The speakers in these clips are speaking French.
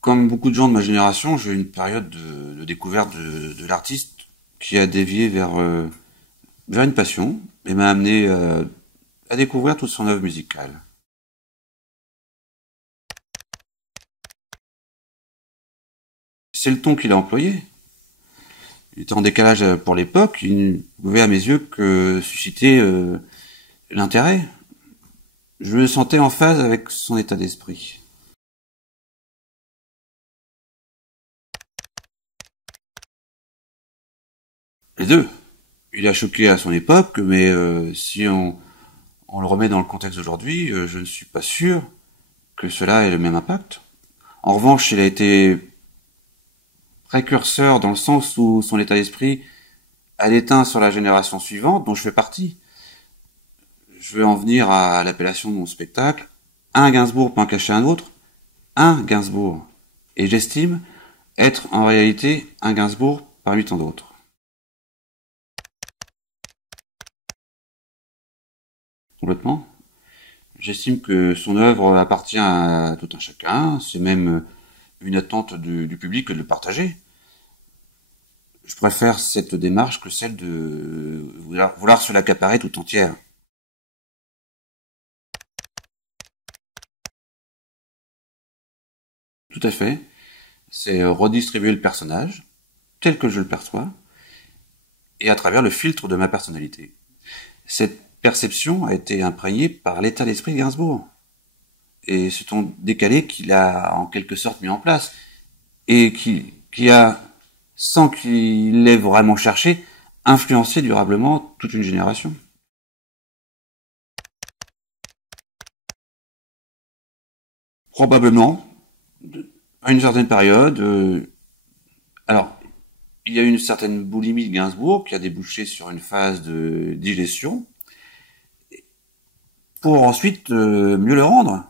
Comme beaucoup de gens de ma génération, j'ai eu une période de découverte de l'artiste qui a dévié vers une passion et m'a amené à découvrir toute son œuvre musicale. C'est le ton qu'il a employé. Il était en décalage pour l'époque, il ne pouvait à mes yeux que susciter l'intérêt. Je le sentais en phase avec son état d'esprit. Les deux. Il a choqué à son époque, mais si on le remet dans le contexte d'aujourd'hui, je ne suis pas sûr que cela ait le même impact. En revanche, il a été précurseur dans le sens où son état d'esprit a déteint sur la génération suivante, dont je fais partie. Je veux en venir à l'appellation de mon spectacle. Un Gainsbourg peut en cacher un autre. Un Gainsbourg. Et j'estime être en réalité un Gainsbourg parmi tant d'autres. Complètement. J'estime que son œuvre appartient à tout un chacun. C'est même une attente du public de le partager. Je préfère cette démarche que celle de vouloir se l'accaparer tout entière. Tout à fait. C'est redistribuer le personnage, tel que je le perçois, et à travers le filtre de ma personnalité. Cette perception a été imprégnée par l'état d'esprit de Gainsbourg, et ce ton décalé qu'il a en quelque sorte mis en place, et qui a, sans qu'il l'ait vraiment cherché, influencé durablement toute une génération. Probablement, à une certaine période, alors, il y a eu une certaine boulimie de Gainsbourg qui a débouché sur une phase de digestion, pour ensuite mieux le rendre,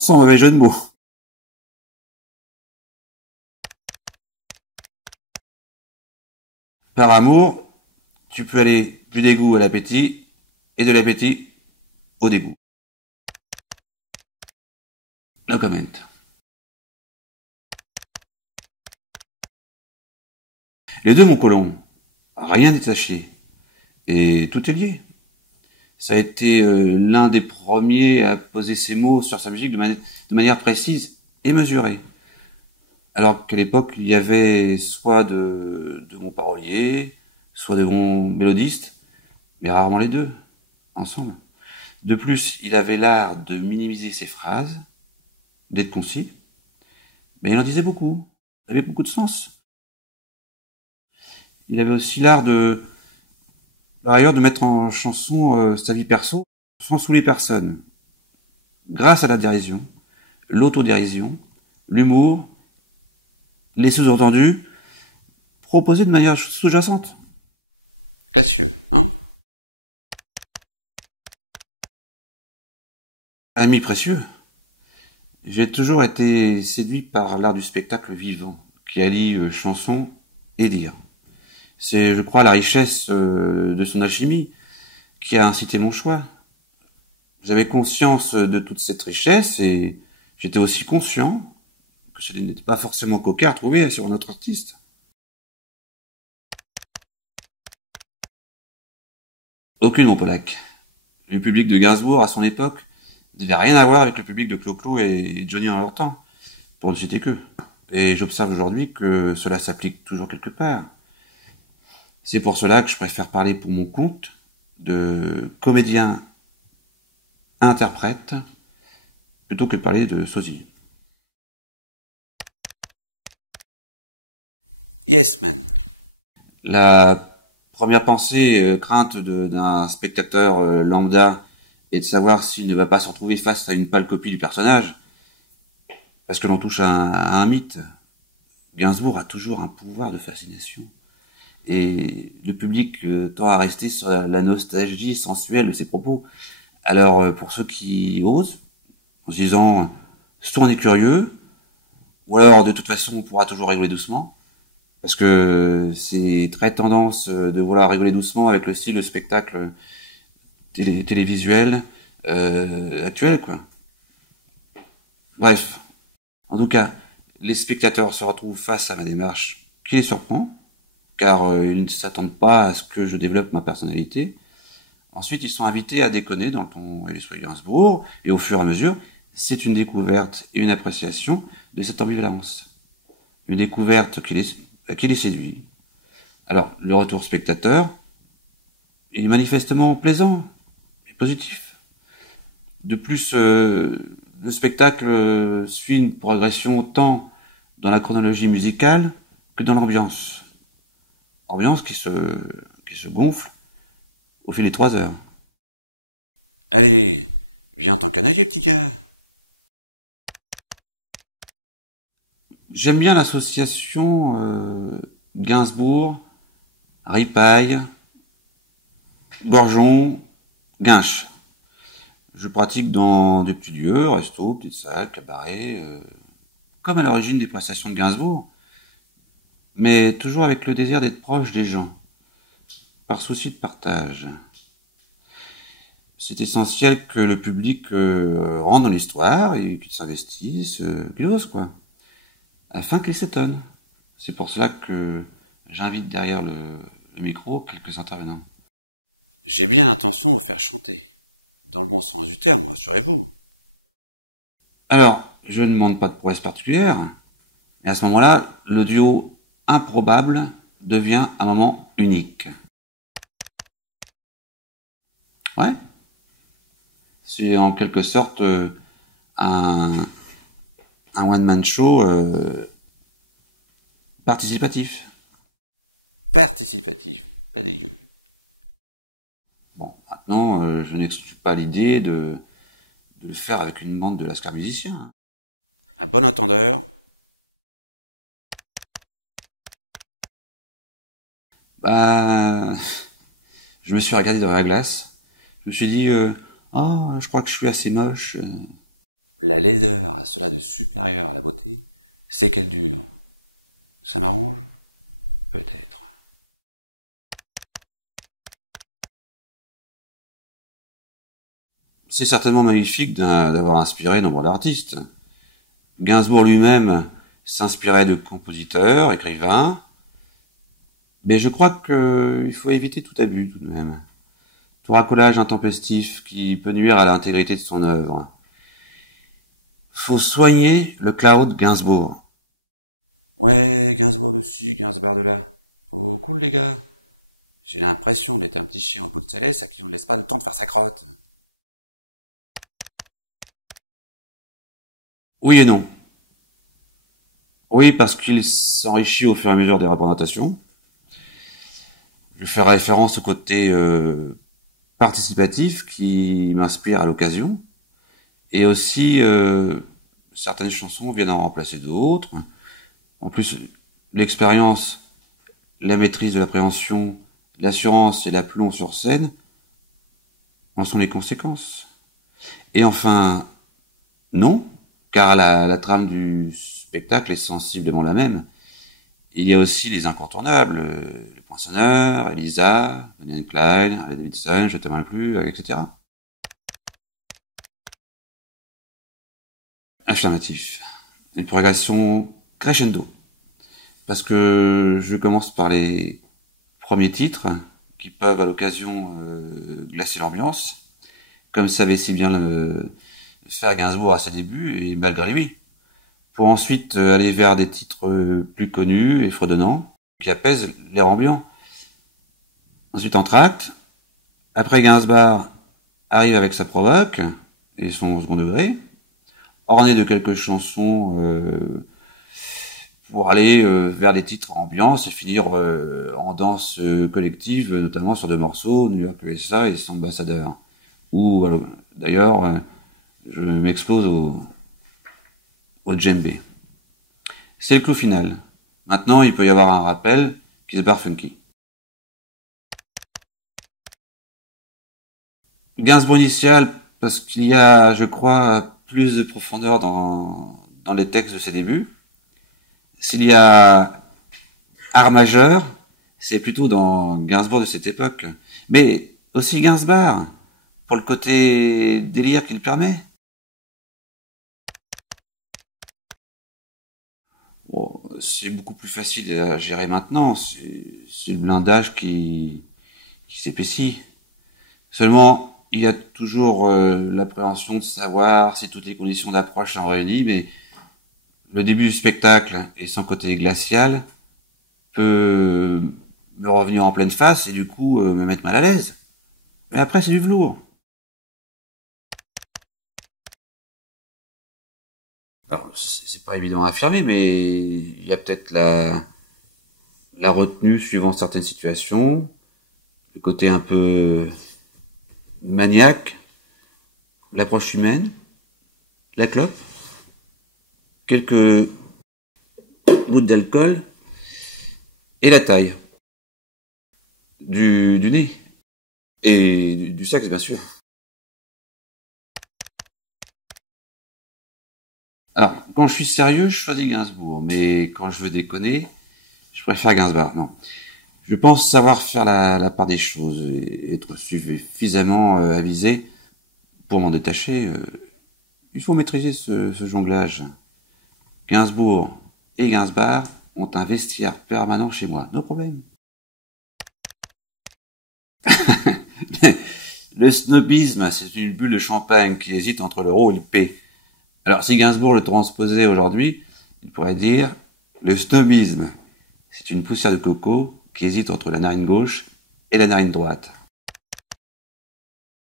sans mauvais jeu de mots. Par amour, tu peux aller du dégoût à l'appétit, et de l'appétit au dégoût. No comment. Les deux, mon colon, rien n'est taché, et tout est lié. Ça a été l'un des premiers à poser ses mots sur sa musique de manière précise et mesurée. Alors qu'à l'époque, il y avait soit de bons paroliers, soit de bons mélodistes, mais rarement les deux, ensemble. De plus, il avait l'art de minimiser ses phrases, d'être concis, mais il en disait beaucoup, il avait beaucoup de sens. Il avait aussi l'art par ailleurs, de mettre en chanson sa vie perso, sans saouler personne, grâce à la dérision, l'autodérision, l'humour, les sous-entendus, proposés de manière sous-jacente. Ami précieux, j'ai toujours été séduit par l'art du spectacle vivant, qui allie chanson et dire. C'est, je crois, la richesse de son alchimie qui a incité mon choix. J'avais conscience de toute cette richesse et j'étais aussi conscient que ce n'était pas forcément coquin à trouver sur notre artiste. Aucune, mon Polac. Le public de Gainsbourg, à son époque, n'avait rien à voir avec le public de Clo-Clo et Johnny en leur temps, pour ne citer qu'eux. Et j'observe aujourd'hui que cela s'applique toujours quelque part. C'est pour cela que je préfère parler pour mon compte de comédien interprète plutôt que de parler de sosie. La première pensée, crainte d'un spectateur lambda est de savoir s'il ne va pas se retrouver face à une pâle copie du personnage, parce que l'on touche à un mythe. Gainsbourg a toujours un pouvoir de fascination. Et le public tend à rester sur la nostalgie sensuelle de ses propos. Alors, pour ceux qui osent, en se disant, soit on est curieux, ou alors de toute façon on pourra toujours rigoler doucement, parce que c'est très tendance de vouloir rigoler doucement avec le style de spectacle télévisuel actuel, quoi. Bref, En tout cas, les spectateurs se retrouvent face à ma démarche qui les surprend, car ils ne s'attendent pas à ce que je développe ma personnalité. Ensuite, ils sont invités à déconner dans le ton et l'esprit Gainsbourg, et au fur et à mesure, c'est une découverte et une appréciation de cette ambivalence. Une découverte qui les séduit. Alors, le retour spectateur est manifestement plaisant et positif. De plus, le spectacle suit une progression tant dans la chronologie musicale que dans l'ambiance. Ambiance qui se gonfle au fil des 3 heures. Allez, bientôt J'aime bien l'association Gainsbourg, Ripaille, Gorgeon, Guinche. Je pratique dans des petits lieux, restos, petites salles, cabarets, comme à l'origine des prestations de Gainsbourg, mais toujours avec le désir d'être proche des gens, par souci de partage. C'est essentiel que le public rentre dans l'histoire et qu'il s'investisse, qu'il ose, quoi, afin qu'il s'étonne. C'est pour cela que j'invite derrière le micro quelques intervenants. J'ai bien l'intention de faire chanter, dans le bon sens du terme, rassurez-vous. Alors, je ne demande pas de prouesse particulière, et à ce moment-là, le duo improbable devient un moment unique. Ouais. C'est en quelque sorte un one-man show participatif. Bon, maintenant, je n'exclus pas l'idée de le faire avec une bande de lascar musiciens. Hein. Bon entendeur. Bah, je me suis regardé dans la glace. Je me suis dit, oh, je crois que je suis assez moche. La laideur serait supérieure à la beauté. C'est qu'elle dure. Ça va. C'est certainement magnifique d'avoir inspiré nombre d'artistes. Gainsbourg lui-même s'inspirait de compositeurs, écrivains, mais je crois qu'il faut éviter tout abus tout de même. Tout racolage intempestif qui peut nuire à l'intégrité de son œuvre. Faut soigner le cloud Gainsbourg. Ouais, Gainsbourg aussi, Gainsbourg de là. Bon, les gars, j'ai l'impression d'être un petit chiot, vous savez, ça qui ne laisse pas le temps de faire sa crotte. Oui et non. Oui, parce qu'il s'enrichit au fur et à mesure des représentations. Je fais référence au côté participatif qui m'inspire à l'occasion. Et aussi, certaines chansons viennent en remplacer d'autres. En plus, l'expérience, la maîtrise de l'appréhension, l'assurance et l'aplomb sur scène en sont les conséquences. Et enfin, non, car la trame du spectacle est sensiblement la même. Il y a aussi les incontournables, le poinçonneur, Elisa, Bonnie and Clyde, Harley Davidson, Je te mal plus, etc. Affirmatif. Une progression crescendo. Parce que je commence par les premiers titres qui peuvent à l'occasion glacer l'ambiance, comme savait si bien le faire Gainsbourg à ses débuts et malgré lui. Pour ensuite aller vers des titres plus connus et fredonnants, qui apaisent l'air ambiant. Ensuite entr'acte, après Gainsbourg arrive avec sa provoque et son second degré, orné de quelques chansons pour aller vers des titres ambiance et finir en danse collective, notamment sur 2 morceaux, New York USA et Ambassadeur. Ou d'ailleurs, je m'explose au djembé. C'est le clou final. Maintenant, il peut y avoir un rappel qui se barre funky. Gainsbourg initial, parce qu'il y a, je crois, plus de profondeur dans les textes de ses débuts. S'il y a art majeur, c'est plutôt dans Gainsbourg de cette époque. Mais aussi Gainsbourg, pour le côté délire qu'il permet. c'est beaucoup plus facile à gérer maintenant. C'est le blindage qui s'épaissit. Seulement, il y a toujours l'appréhension de savoir si toutes les conditions d'approche sont réunies, mais le début du spectacle et son côté glacial peut me revenir en pleine face et du coup me mettre mal à l'aise. Mais après, c'est du velours. Alors, c'est pas évident à affirmer, mais il y a peut-être la retenue suivant certaines situations, le côté un peu maniaque, l'approche humaine, la clope, quelques gouttes d'alcool et la taille du nez et du sexe, bien sûr. Alors, quand je suis sérieux, je choisis Gainsbourg, mais quand je veux déconner, je préfère Gainsbourg. Non. Je pense savoir faire la part des choses et être suffisamment avisé pour m'en détacher. Il faut maîtriser ce jonglage. Gainsbourg et Gainsbourg ont un vestiaire permanent chez moi. No problème. Le snobisme, c'est une bulle de champagne qui hésite entre le rho et le P. Alors, si Gainsbourg le transposait aujourd'hui, il pourrait dire le snobisme, c'est une poussière de coco qui hésite entre la narine gauche et la narine droite.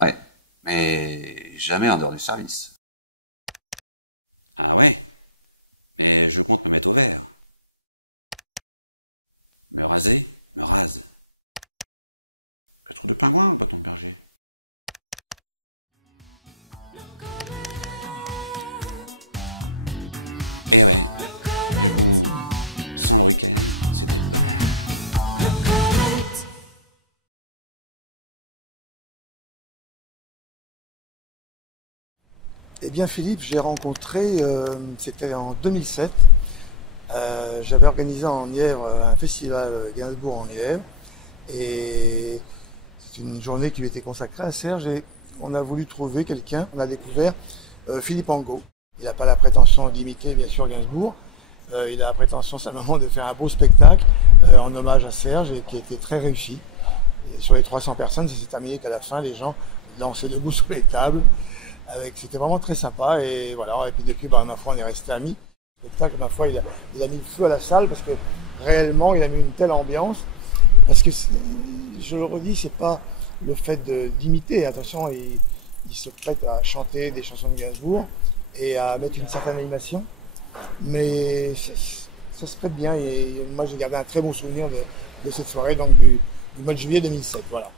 Ouais, mais jamais en dehors du service. Ah ouais, mais je compte me mettre ouvert. Me raser, me rase. Je trouve pas loin, pas tout berger. Eh bien Philippe, j'ai rencontré, c'était en 2007, j'avais organisé en Nièvre un festival Gainsbourg en Nièvre et c'est une journée qui lui était consacrée à Serge et on a voulu trouver quelqu'un, on a découvert Philippe Angot. Il n'a pas la prétention d'imiter bien sûr Gainsbourg, il a la prétention simplement de faire un beau spectacle en hommage à Serge et qui a été très réussi. Et sur les 300 personnes, ça s'est terminé qu'à la fin les gens dansaient debout sur les tables. C'était vraiment très sympa et voilà, et puis depuis ma foi on est resté amis. Le spectacle, ma foi, il a mis le feu à la salle parce que réellement il a mis une telle ambiance, parce que je le redis, c'est pas le fait d'imiter, attention, il se prête à chanter des chansons de Gainsbourg et à mettre une certaine animation, mais ça se prête bien et moi j'ai gardé un très bon souvenir de cette soirée, donc du mois de juillet 2007, voilà.